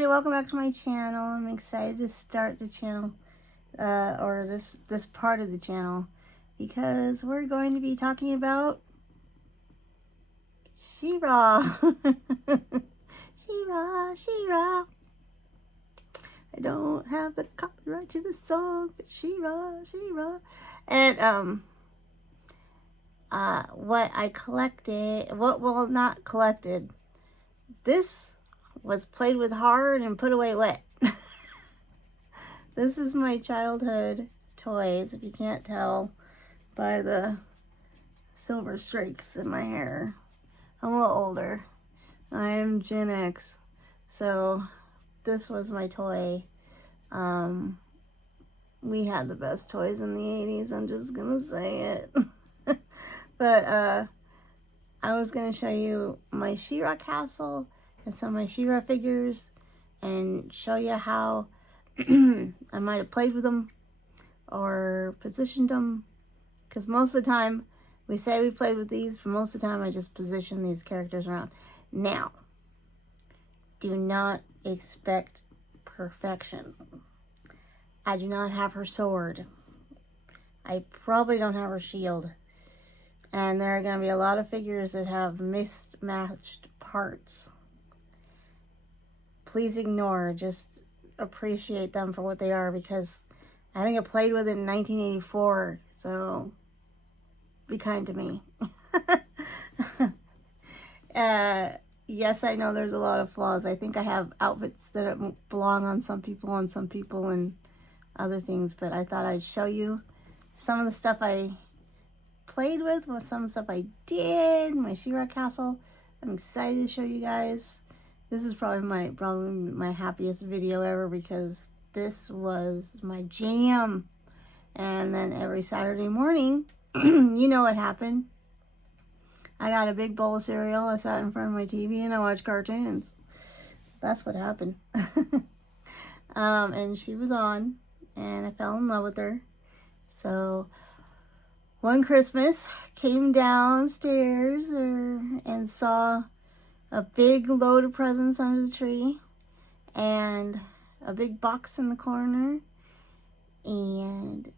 everybody, welcome back to my channel. I'm excited to start the channel, or this part of the channel, because we're going to be talking about She-Ra. She-Ra, She-Ra. I don't have the copyright to the song, but She-Ra, She-Ra. And what I collected, well, not collected, this was played with hard and put away wet. This is my childhood toys, if you can't tell by the silver streaks in my hair. I'm a little older. I am Gen X, so this was my toy. We had the best toys in the 80s, I'm just gonna say it. But I was gonna show you my She-Ra castle and some of my She-Ra figures and show you how I might have played with them or positioned them, because most of the time we say we played with these, but most of the time I just position these characters around. Now, do not expect perfection. I do not have her sword. I probably don't have her shield. And there are going to be a lot of figures that have mismatched parts. Please ignore, just appreciate them for what they are, because I think I played with it in 1984, so be kind to me. Yes, I know there's a lot of flaws. I think I have outfits that belong on some people and other things, but I thought I'd show you some of the stuff I played with some of the stuff I did, my She-Ra castle. I'm excited to show you guys. This is probably my happiest video ever, because this was my jam. And then every Saturday morning, you know what happened. I got a big bowl of cereal, I sat in front of my TV, and I watched cartoons. That's what happened. And she was on, and I fell in love with her. So one Christmas, came downstairs and saw a big load of presents under the tree and a big box in the corner, and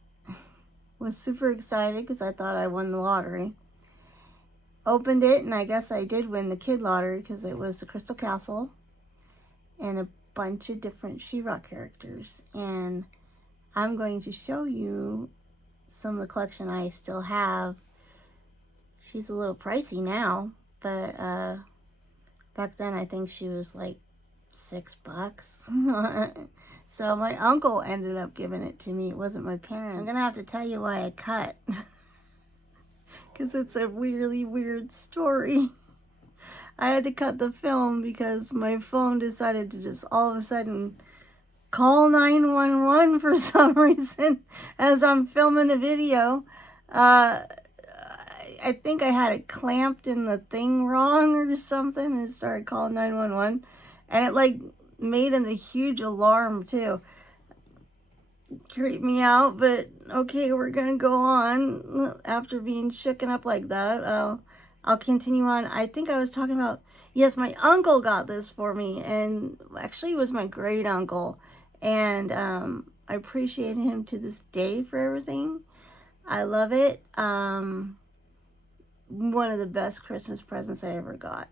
was super excited because I thought I won the lottery. Opened it, and I guess I did win the kid lottery, because it was the Crystal Castle and a bunch of different She-Ra characters. And I'm going to show you some of the collection I still have. She's a little pricey now, but back then I think she was like $6. So my uncle ended up giving it to me. It wasn't my parents. I'm gonna have to tell you why I cut, because it's a really weird story. I had to cut the film because my phone decided to just all of a sudden call 911 for some reason as I'm filming a video. I think I had it clamped in the thing wrong or something, and it started calling 911, and it like made a huge alarm too. Creeped me out, but okay, we're gonna go on. After being shooken up like that, I'll continue on. I think I was talking about, yes, my uncle got this for me, and actually it was my great uncle, and I appreciate him to this day for everything. I love it. One of the best Christmas presents I ever got.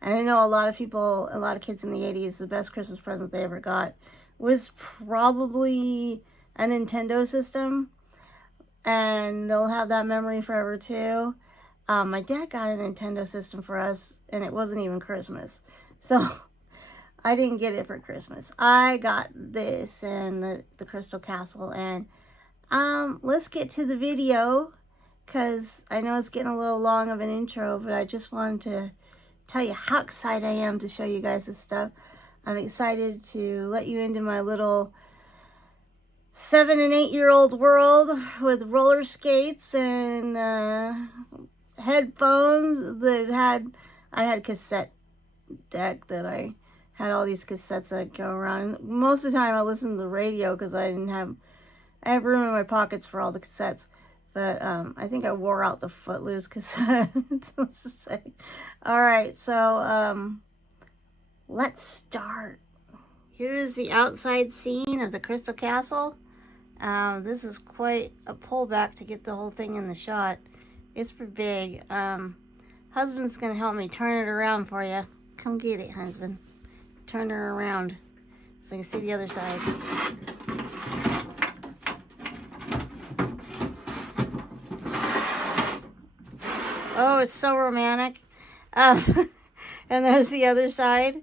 And I know a lot of people, a lot of kids in the 80s, the best Christmas present they ever got was probably a Nintendo system, and they'll have that memory forever too. My dad got a Nintendo system for us, and it wasn't even Christmas, so I didn't get it for Christmas. I got this and the Crystal Castle, and let's get to the video, because I know it's getting a little long of an intro, but I just wanted to tell you how excited I am to show you guys this stuff. I'm excited to let you into my little 7 and 8-year-old world with roller skates and headphones that I had cassette deck that I had all these cassettes that go around. And most of the time I listened to the radio because I have room in my pockets for all the cassettes. But I think I wore out the Footloose cassettes, let's just say. All right, so let's start. Here's the outside scene of the Crystal Castle. This is quite a pullback to get the whole thing in the shot. It's pretty big. Husband's gonna help me turn it around for you. Come get it, husband. Turn her around so you can see the other side. Oh, it's so romantic. And there's the other side.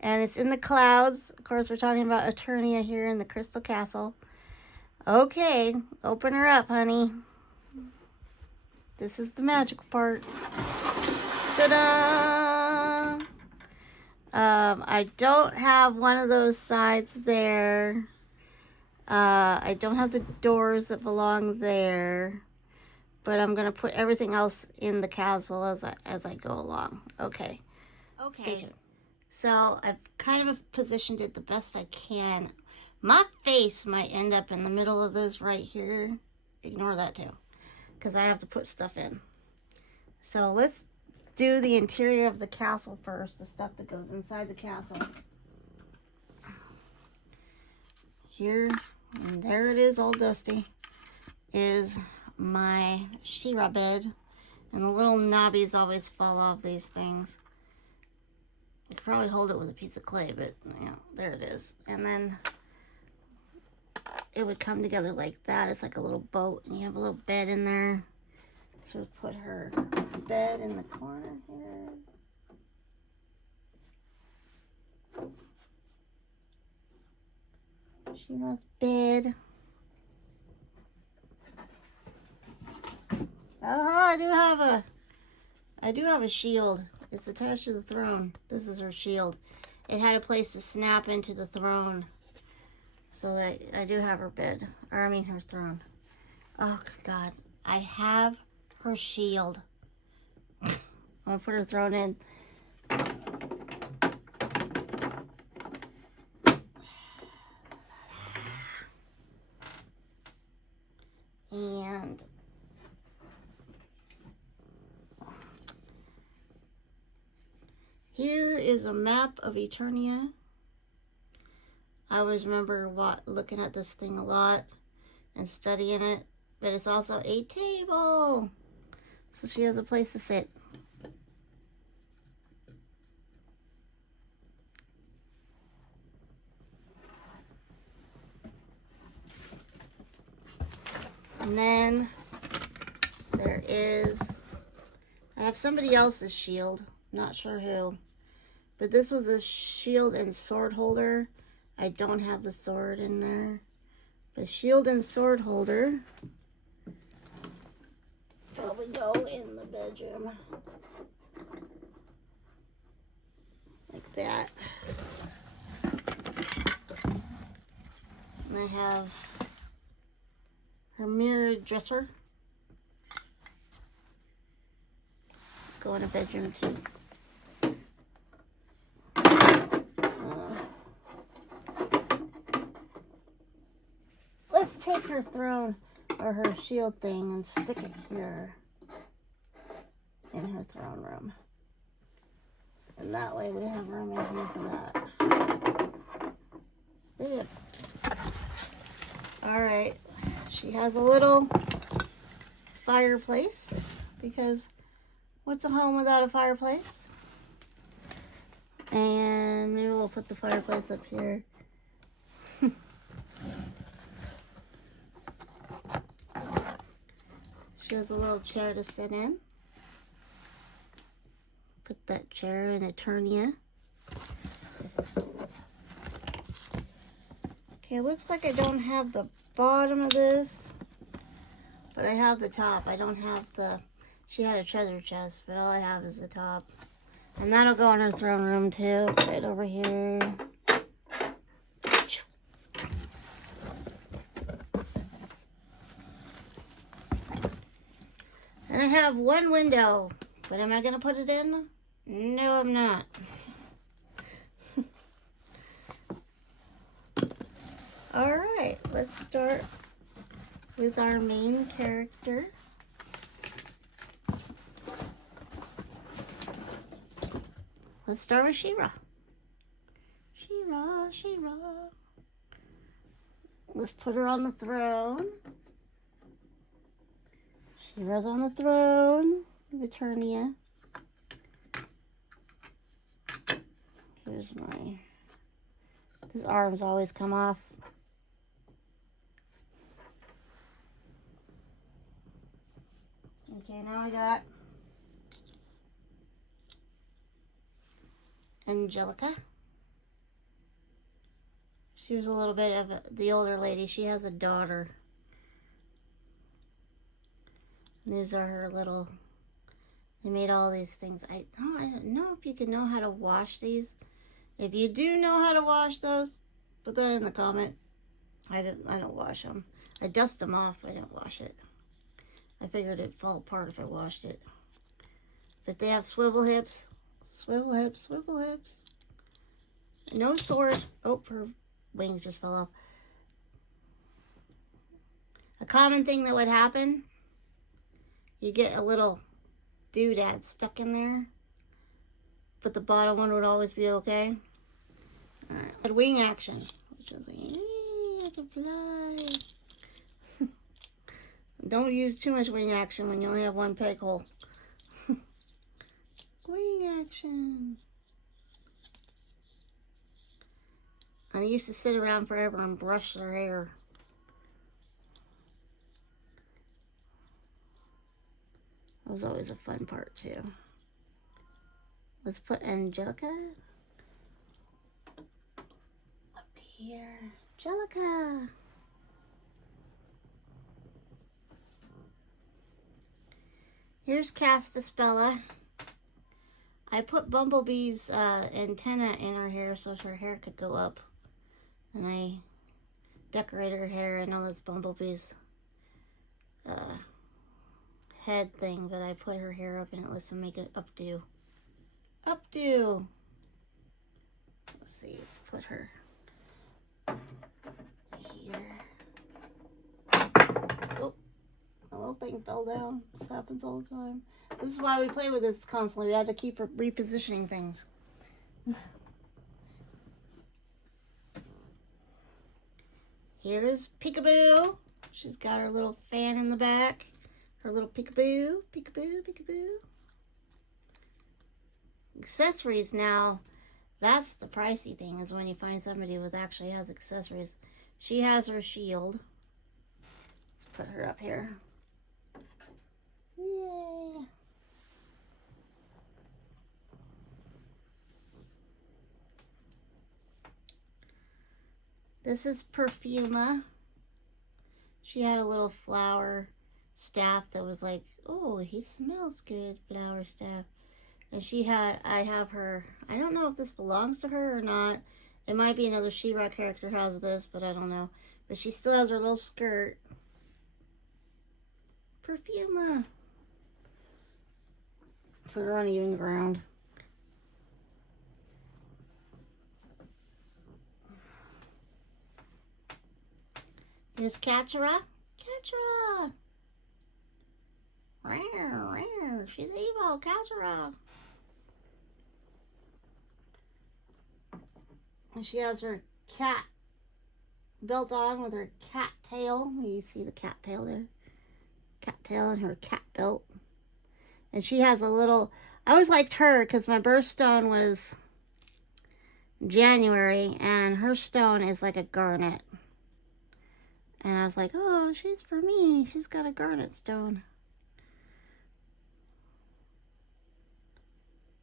And it's in the clouds. Of course, we're talking about Eternia here in the Crystal Castle. Okay, open her up, honey. This is the magical part. Ta-da! I don't have one of those sides there. I don't have the doors that belong there. But I'm going to put everything else in the castle as I go along. Okay. Stay tuned. So I've kind of positioned it the best I can. My face might end up in the middle of this right here. Ignore that too, because I have to put stuff in. So let's do the interior of the castle first, the stuff that goes inside the castle. Here, and there it is, all dusty, is my She-Ra bed. And the little knobbies always fall off these things. I could probably hold it with a piece of clay, but yeah, there it is. And then it would come together like that. It's like a little boat, and you have a little bed in there. So we put her bed in the corner here. She-Ra's bed. Oh, I do have a shield. It's attached to the throne. This is her shield. It had a place to snap into the throne. So that I do have her bed. Or I mean her throne. Oh God. I have her shield. I'm gonna put her throne in. And here is a map of Eternia. I always remember looking at this thing a lot and studying it, but it's also a table, so she has a place to sit. And then there is, I have somebody else's shield, not sure who, but this was a shield and sword holder. I don't have the sword in there. The shield and sword holder probably go in the bedroom. Like that. And I have her mirror dresser. Go in a bedroom too. Let's take her throne or her shield thing and stick it here in her throne room. And that way we have room in here for that. Stay up. Alright, she has a little fireplace, because what's a home without a fireplace? And maybe we'll put the fireplace up here. She has a little chair to sit in. Put that chair in Eternia. Okay, it looks like I don't have the bottom of this, but I have the top. I don't have the, she had a treasure chest, but all I have is the top. And that'll go in her throne room too, right over here. And I have one window, but am I going to put it in? No, I'm not. Alright, let's start with our main character. Let's start with She-Ra. She-Ra, She-Ra. Let's put her on the throne. She-Ra's on the throne of Eternia. Here's my... His arms always come off. Okay, now I got Angelica. She was a little bit of the older lady. She has a daughter. And these are her little... They made all these things. I don't know if you can know how to wash these. If you do know how to wash those, put that in the comment. I don't wash them. I dust them off. I don't wash it. I figured it'd fall apart if I washed it. But they have swivel hips. Swivel hips, swivel hips. No sword. Oh, her wings just fell off. A common thing that would happen, you get a little doodad stuck in there, but the bottom one would always be okay. Alright, wing action. Which is like, I can fly. Don't use too much wing action when you only have one peg hole. Wing action. And I used to sit around forever and brush their hair. That was always a fun part too. Let's put Angelica up here. Angelica. Here's Castaspella. I put Bumblebee's antenna in her hair so her hair could go up. And I decorated her hair. I know that's Bumblebee's head thing, but I put her hair up and it lets them make it updo. Updo! Let's see, let's put her here. Oh, the little thing fell down. This happens all the time. This is why we play with this constantly. We have to keep repositioning things. Here's Peekaboo. She's got her little fan in the back. Her little peekaboo, peekaboo, peekaboo. Accessories now, that's the pricey thing, is when you find somebody who actually has accessories. She has her shield. Let's put her up here. Yay. This is Perfuma. She had a little flower staff that was like, oh, he smells good, flower staff. And I have her, I don't know if this belongs to her or not. It might be another She-Ra character has this, but I don't know. But she still has her little skirt. Perfuma. Put her on even ground. Here's Catra. Catra! She's evil, Catra. And she has her cat belt on with her cat tail. You see the cat tail there. Cat tail and her cat belt. And she has a little... I always liked her because my birthstone was January. And her stone is like a garnet. And I was like, oh, she's for me. She's got a garnet stone.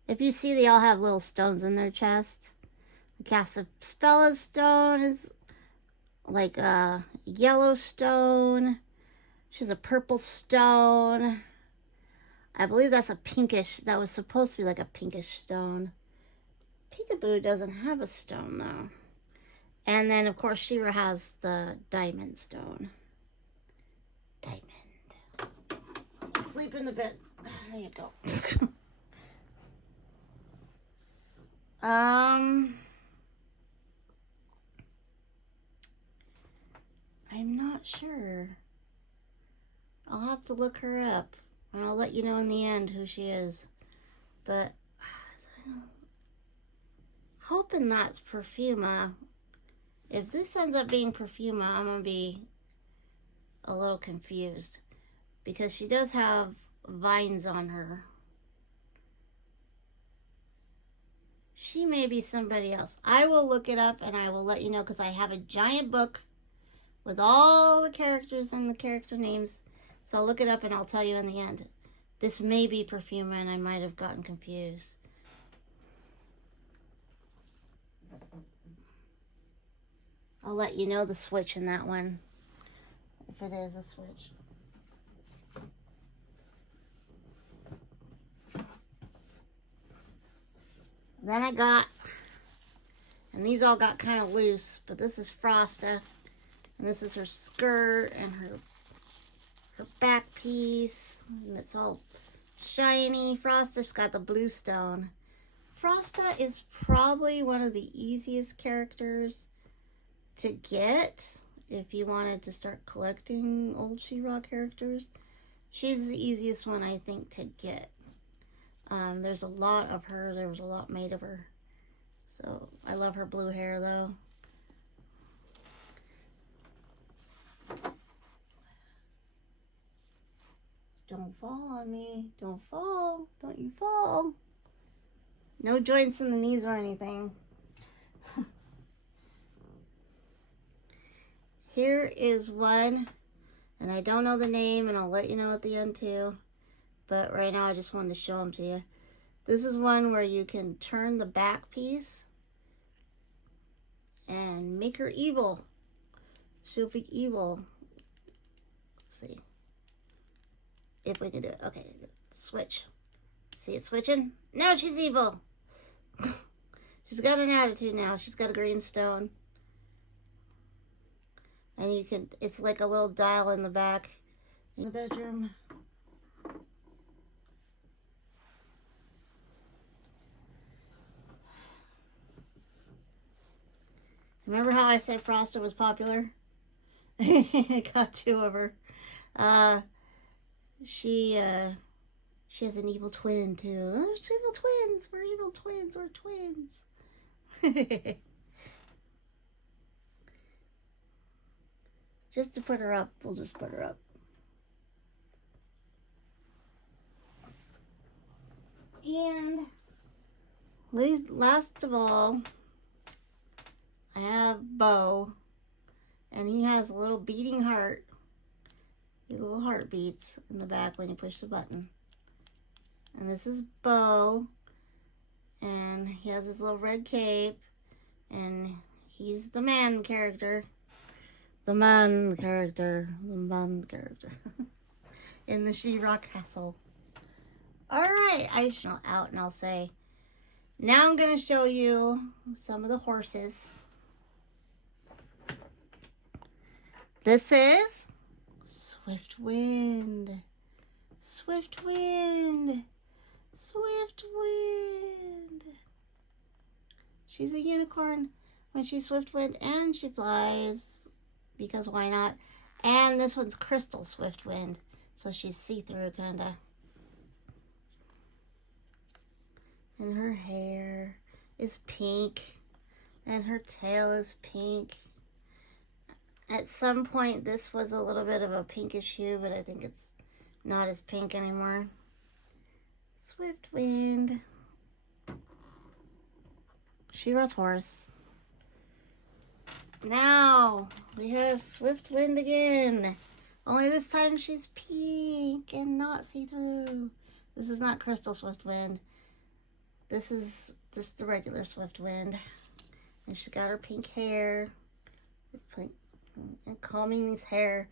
If you see, they all have little stones in their chest. The Castaspella stone is like a yellow stone. She's a purple stone. I believe that's a pinkish. That was supposed to be like a pinkish stone. Peekaboo doesn't have a stone, though. And then, of course, She-Ra has the diamond stone. Diamond. Sleep in the bed. There you go. I'm not sure. I'll have to look her up. And I'll let you know in the end who she is. But I'm hoping that's Perfuma. If this ends up being Perfuma, I'm going to be a little confused. Because she does have vines on her. She may be somebody else. I will look it up and I will let you know, because I have a giant book with all the characters and the character names. So I'll look it up and I'll tell you in the end. This may be Perfuma and I might have gotten confused. I'll let you know the switch in that one, if it is a switch. Then I got, and these all got kind of loose, but this is Frosta, and this is her skirt and her back piece, and it's all shiny. Frosta's got the blue stone. Frosta is probably one of the easiest characters to get if you wanted to start collecting old She-Ra characters. She's the easiest one, I think, to get. There's a lot of her. There was a lot made of her. So I love her blue hair, though. Don't fall on me. Don't fall. Don't you fall. No joints in the knees or anything. Here is one, and I don't know the name, and I'll let you know at the end too. But right now I just wanted to show them to you. This is one where you can turn the back piece and make her evil. She'll be evil. Let's see if we can do it. Okay, switch. See it switching? Now she's evil. She's got an attitude now. She's got a green stone. And you can, it's like a little dial in the back in the bedroom. Remember how I said Frosta was popular? I got two of her. She has an evil twin too. Oh, there's two evil twins. We're evil twins. We're twins. Just to put her up, we'll just put her up. And last of all, I have Bo, and he has a little beating heart. His little heart beats in the back when you push the button. And this is Bo, and he has his little red cape, and he's the man character. The man character. The man character. In the She-Ra castle. Alright, I shall out and I'll say, now I'm going to show you some of the horses. This is Swift Wind. Swift Wind. Swift Wind. She's a unicorn when she's Swift Wind, and she flies, because why not? And this one's Crystal Swift Wind, so she's see-through kind of. And her hair is pink, and her tail is pink. At some point, this was a little bit of a pinkish hue, but I think it's not as pink anymore. Swift Wind. She-Ra's horse. Now, we have Swift Wind again. Only this time she's pink and not see-through. This is not Crystal Swift Wind. This is just the regular Swift Wind. And she got her pink hair. Pink, and combing these hair.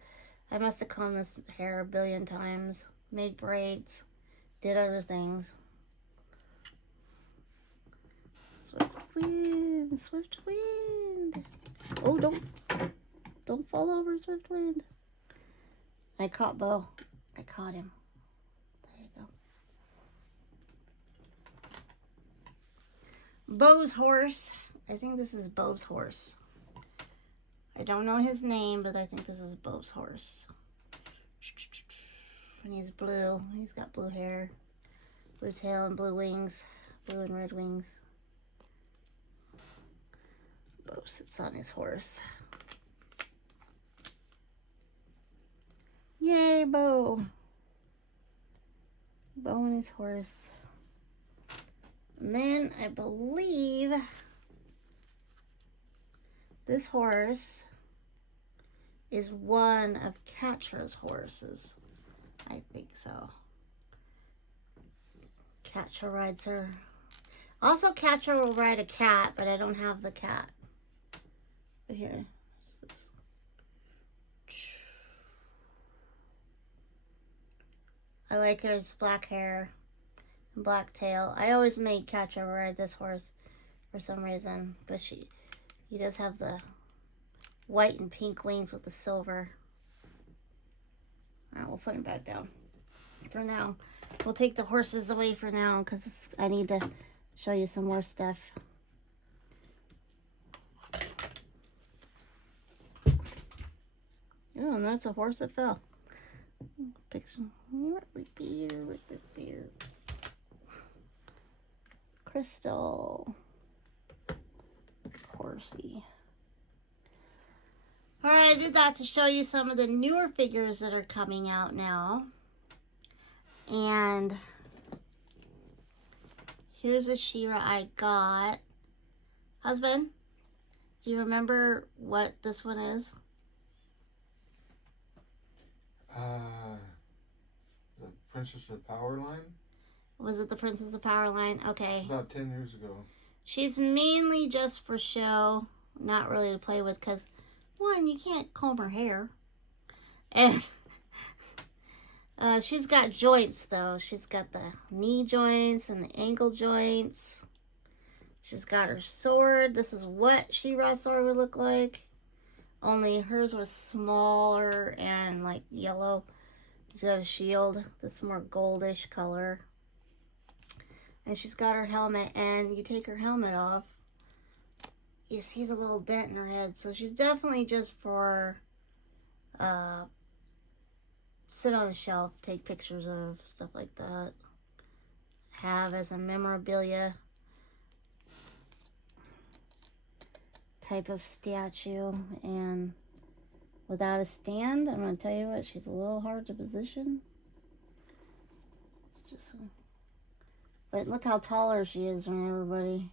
I must have combed this hair a billion times. Made braids. Did other things. Swift Wind. Swift Wind. Oh, don't fall over, Swift Wind. I caught Bo. I caught him. There you go. Bo's horse. I think this is Bo's horse. I don't know his name, but I think this is Bo's horse. And he's blue. He's got blue hair, blue tail, and blue wings. Blue and red wings. Bo sits on his horse. Yay, Bo. Bo and his horse. And then I believe this horse is one of Catra's horses. I think so. Catra rides her. Also, Catra will ride a cat, but I don't have the cat. But here, what's this? I like her black hair and black tail. I always made Catra ride this horse for some reason, but he does have the white and pink wings with the silver. All right, we'll put him back down for now. We'll take the horses away for now because I need to show you some more stuff. Oh, and that's a horse that fell. Picture. Crystal. Horsey. Alright, I did that to show you some of the newer figures that are coming out now. And here's a She-Ra I got. Husband, do you remember what this one is? The Princess of Power line? Was it the Princess of Power line? Okay. It's about 10 years ago. She's mainly just for show, not really to play with, because one, you can't comb her hair. And she's got joints, though. She's got the knee joints and the ankle joints. She's got her sword. This is what She-Ra's sword would look like. Only hers was smaller and like yellow. She's got a shield. This is more goldish color. And she's got her helmet, and you take her helmet off, you see the little dent in her head. So she's definitely just for sit on a shelf, take pictures of, stuff like that. Have as a memorabilia type of statue. And without a stand, I'm going to tell you what, she's a little hard to position. It's just... But look how taller she is from everybody.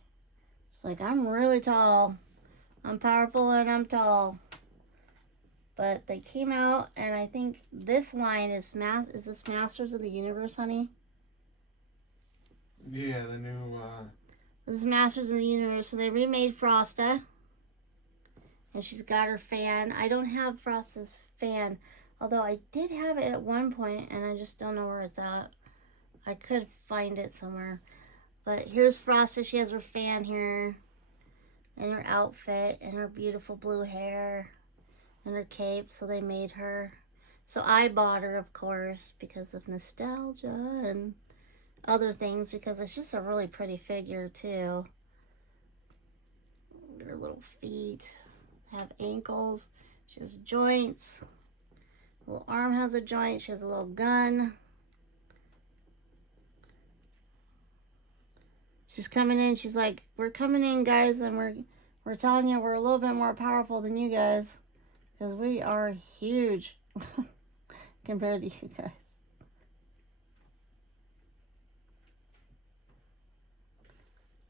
She's like, I'm really tall. I'm powerful and I'm tall. But they came out, and I think this line is this Masters of the Universe, honey? Yeah, the new... This is Masters of the Universe. So they remade Frosta. And she's got her fan. I don't have Frosta's fan. Although I did have it at one point, and I just don't know where it's at. I could find it somewhere. But here's Frosta. She has her fan here. And her outfit. And her beautiful blue hair. And her cape. So they made her. So I bought her, of course, because of nostalgia and other things. Because it's just a really pretty figure, too. Her little feet have ankles. She has joints. Little arm has a joint. She has a little gun. She's coming in. She's like, we're coming in, guys, and we're telling you we're a little bit more powerful than you guys, because we are huge compared to you guys.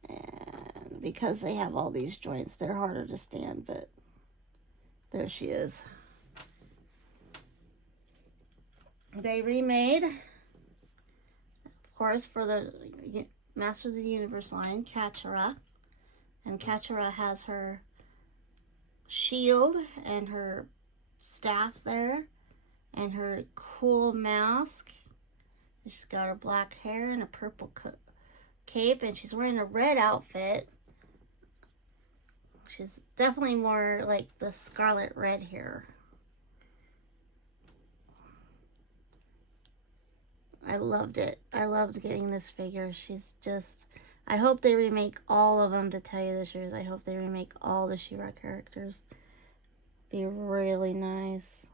And because they have all these joints, they're harder to stand, but there she is. They remade, of course, for the Masters of the Universe line, Catra. And Catra has her shield and her staff there. And her cool mask. She's got her black hair and a purple cape. And she's wearing a red outfit. She's definitely more like the scarlet red here. I loved it. I loved getting this figure. She's just... I hope they remake all of them, to tell you the truth. I hope they remake all the She-Ra characters. Be really nice.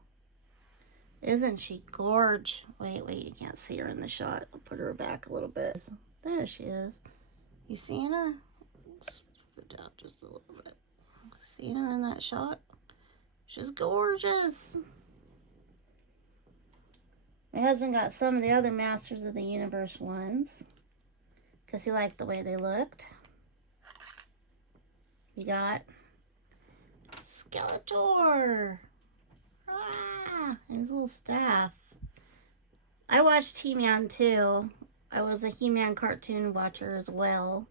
Isn't she gorge? Wait, you can't see her in the shot. I'll put her back a little bit. There she is. You seeing her? Let's put her down just a little bit. See her in that shot? She's gorgeous. My husband got some of the other Masters of the Universe ones because he liked the way they looked. We got Skeletor. Ah, and his little staff. I watched He-Man too. I was a He-Man cartoon watcher as well.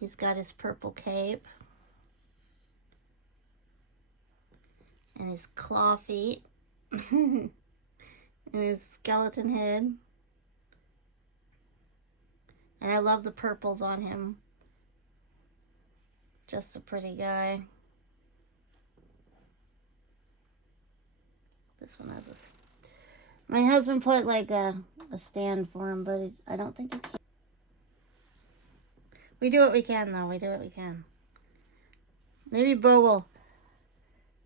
He's got his purple cape. And his claw feet. And his skeleton head. And I love the purples on him. Just a pretty guy. This one has a... My husband put like a stand for him, but I don't think he can. We do what we can, though. We do what we can. Maybe Bo will...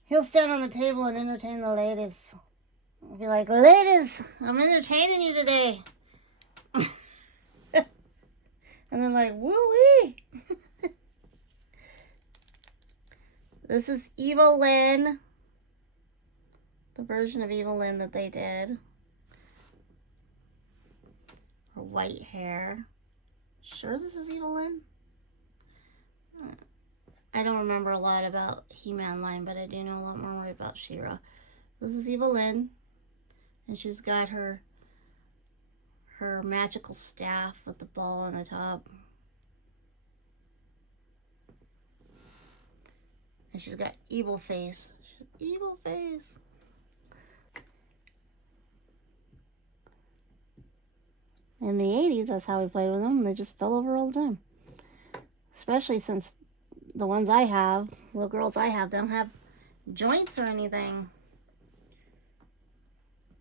He'll stand on the table and entertain the ladies. He'll be like, ladies, I'm entertaining you today. And they're like, woo-wee. This is Evil Lynn. The version of Evil Lynn that they did. Her white hair. Sure this is Evil Lynn? I don't remember a lot about He-Man line, but I do know a lot more about She-Ra. This is Evil Lynn. And she's got her magical staff with the ball on the top. And she's got evil face. Evil face. In the 80s, that's how we played with them. They just fell over all the time. Especially since the ones I have, little girls I have, they don't have joints or anything.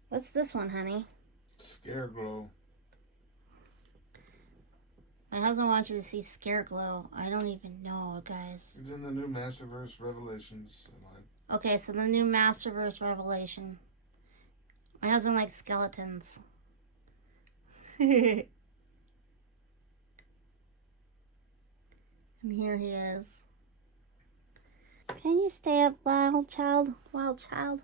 What's this one, honey? Scareglow. My husband wants you to see Scareglow. I don't even know, guys. It's in the new Masterverse Revelations line. Okay, so the new Masterverse Revelation. My husband likes skeletons. And here he is. Can you stay up, wild child? Wild child.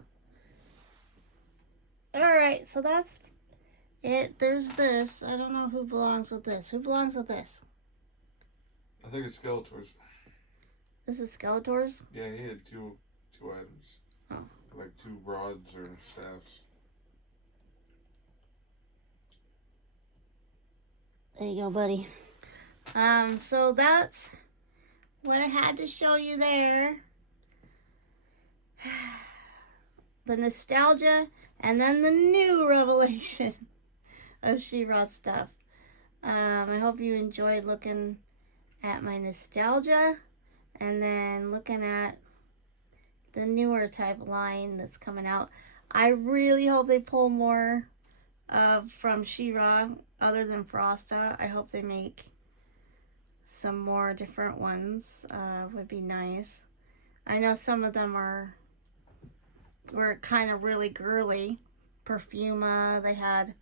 Alright, so that's it. There's this. I don't know who belongs with this. Who belongs with this? I think it's Skeletor's. This is Skeletor's? Yeah, he had two items. Oh. Like two rods or staffs. There you go, buddy. So that's what I had to show you there. The nostalgia and then the new revelation of She-Ra stuff. I hope you enjoyed looking at my nostalgia and then looking at the newer type line that's coming out. I really hope they pull more from She-Ra other than Frosta. I hope they make some more different ones. Would be nice. I know some of them were kind of really girly. Perfuma, they had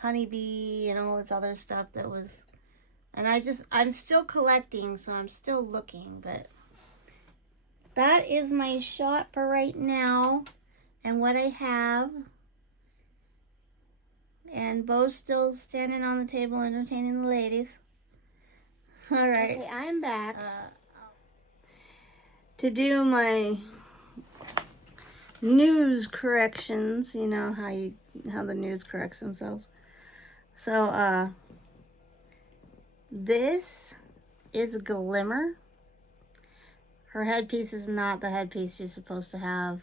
Honeybee and all this other stuff that was, and I'm still collecting, so I'm still looking, but that is my shot for right now and what I have. And Bo's still standing on the table entertaining the ladies. All right. Okay, I'm back to do my news corrections. You know how the news corrects themselves. So this is Glimmer. Her headpiece is not the headpiece you're supposed to have.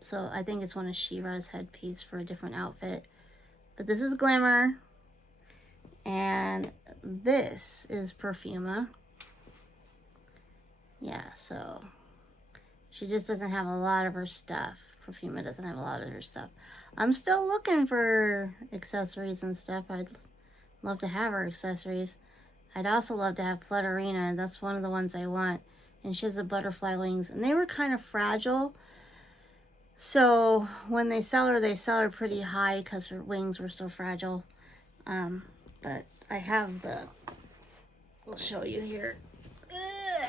So I think it's one of She-Ra's headpiece for a different outfit. But this is Glimmer. And this is Perfuma. Yeah, so she just doesn't have a lot of her stuff. Perfuma doesn't have a lot of her stuff. I'm still looking for accessories and stuff. I'd love to have her accessories. I'd also love to have Flutterina. That's one of the ones I want. And she has the butterfly wings. And they were kind of fragile. So when they sell her pretty high because her wings were so fragile. That's but I have the, I'll show you here. Ugh.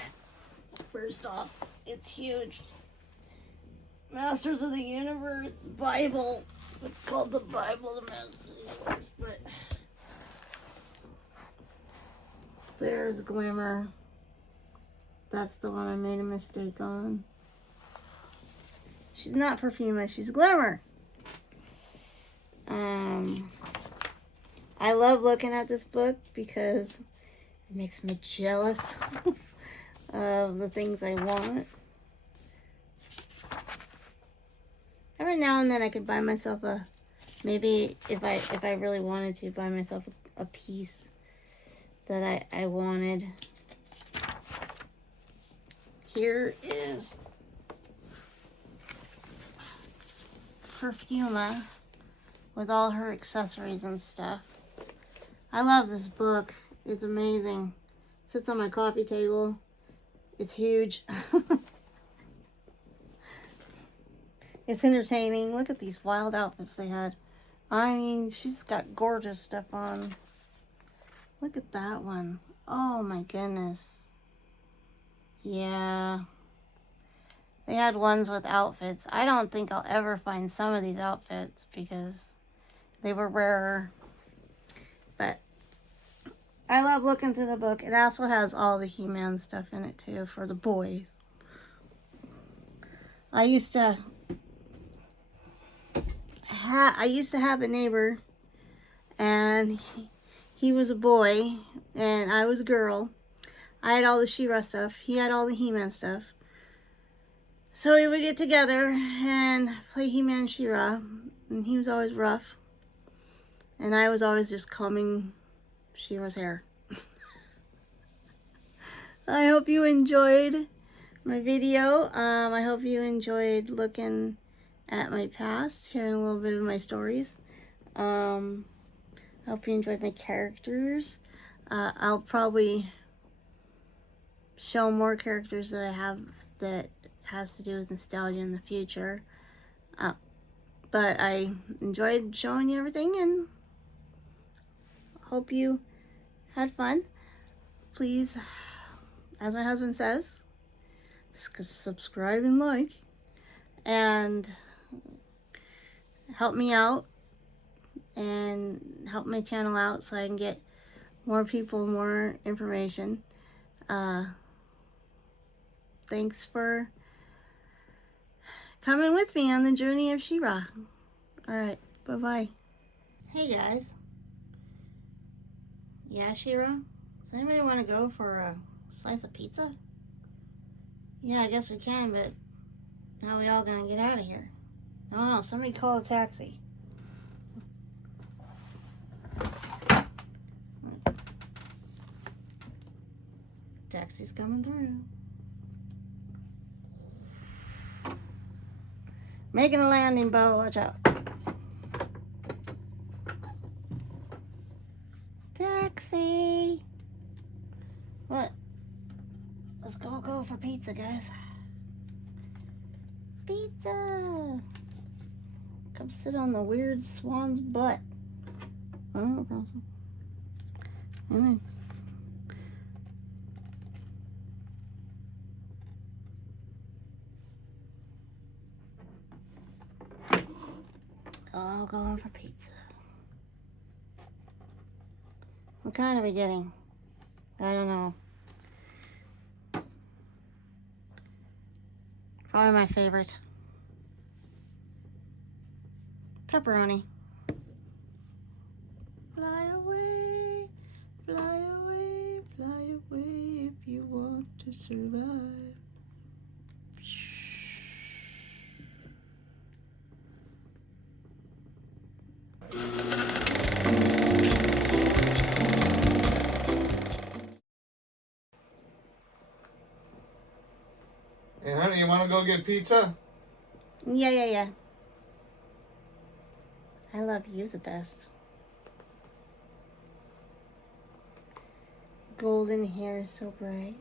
First off, it's huge. Masters of the Universe Bible. It's called the Bible, the Masters of the Universe, but there's Glimmer. That's the one I made a mistake on. She's not Perfuma, she's Glimmer. I love looking at this book because it makes me jealous of the things I want. Every now and then I could buy myself a, maybe if I really wanted to, buy myself a piece that I wanted. Here is Perfuma with all her accessories and stuff. I love this book. It's amazing. It sits on my coffee table. It's huge. It's entertaining. Look at these wild outfits they had. I mean, she's got gorgeous stuff on. Look at that one. Oh my goodness. Yeah. They had ones with outfits. I don't think I'll ever find some of these outfits because they were rarer. But I love looking through the book. It also has all the He-Man stuff in it too for the boys. I used to have a neighbor, and he was a boy and I was a girl. I had all the She-Ra stuff. He had all the He-Man stuff. So we would get together and play He-Man and She-Ra, and he was always rough, and I was always just combing She-Ra's hair. I hope you enjoyed my video. I hope you enjoyed looking at my past, hearing a little bit of my stories. I hope you enjoyed my characters. I'll probably show more characters that I have that has to do with nostalgia in the future. But I enjoyed showing you everything and hope you had fun. Please, as my husband says, subscribe and like, and help me out and help my channel out so I can get more people, more information. Thanks for coming with me on the journey of She-Ra. Alright, bye-bye. Hey guys. Yeah, She-Ra? Does anybody want to go for a slice of pizza? Yeah, I guess we can, but how are we all gonna get out of here? No, somebody call a taxi. Taxi's coming through. Making a landing, Bo. Watch out. Taxi. What? Let's go for pizza, guys. Pizza. Come sit on the weird swan's butt. Oh, no problem. Thanks. Oh, going for pizza. What kind are we getting? I don't know. Probably my favorite. Pepperoni. Fly away, fly away, fly away if you want to survive. Hey, honey, you want to go get pizza? Yeah. I love you the best. Golden hair, so bright.